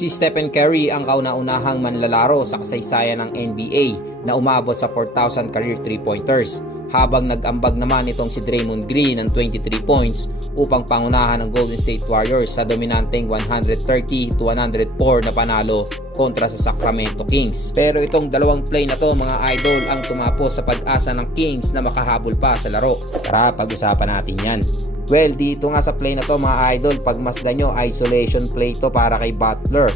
Si Stephen Curry ang kauna-unahang manlalaro sa kasaysayan ng NBA na umabot sa 4,000 career 3-pointers, habang nag-ambag naman itong si Draymond Green ng 23 points upang pangunahan ng Golden State Warriors sa dominanteng 130-104 na panalo kontra sa Sacramento Kings. Pero itong dalawang play na to mga idol ang tumapos sa pag-asa ng Kings na makahabol pa sa laro. Tara, pag-usapan natin yan. Well, dito nga sa play na to mga idol, pagmasdan nyo, isolation play to para kay Butler.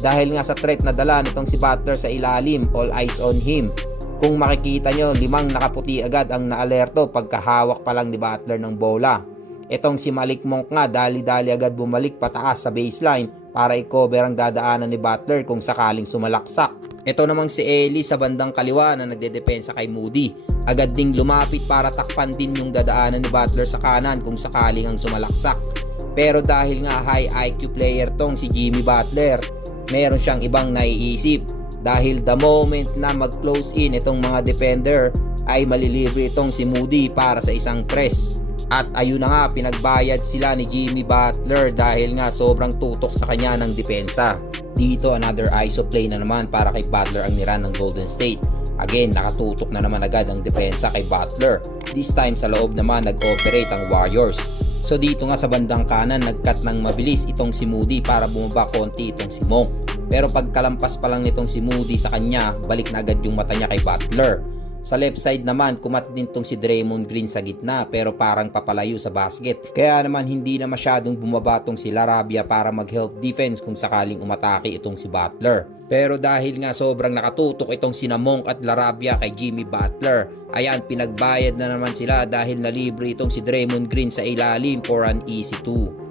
Dahil nga sa threat na dala nitong si Butler sa ilalim, all eyes on him. Kung makikita nyo, 5 nakaputi agad ang naalerto pagkahawak pa lang ni Butler ng bola. Itong si Malik Monk nga, dali-dali agad bumalik pataas sa baseline para i-cover ang dadaanan ni Butler kung sakaling sumalaksak. Ito namang si Eli sa bandang kaliwa na nagdedepensa kay Moody. Agad ding lumapit para takpan din yung dadaanan ni Butler sa kanan kung sakaling ang sumalaksak. Pero dahil nga high IQ player tong si Jimmy Butler, meron siyang ibang naiisip. Dahil the moment na mag-close in itong mga defender ay malilibre itong si Moody para sa isang press. At ayun na nga, pinagbayad sila ni Jimmy Butler dahil nga sobrang tutok sa kanya ng depensa. Dito another ISO play na naman para kay Butler ang niran ng Golden State. Again, nakatutok na naman agad ang depensa kay Butler. This time sa loob naman nag-operate ang Warriors. So dito nga sa bandang kanan nag-cut ng mabilis itong si Moody para bumaba konti itong si Monk. Pero pagkalampas pa lang nitong si Moody sa kanya, balik na agad yung mata niya kay Butler. Sa left side naman, kumat din tong si Draymond Green sa gitna pero parang papalayo sa basket. Kaya naman hindi na masyadong bumaba tong si LaRabia para mag-help defense kung sakaling umatake itong si Butler. Pero dahil nga sobrang nakatutok itong sina Monk at LaRabia kay Jimmy Butler, ayan, pinagbayad na naman sila dahil nalibre itong si Draymond Green sa ilalim for an easy 2.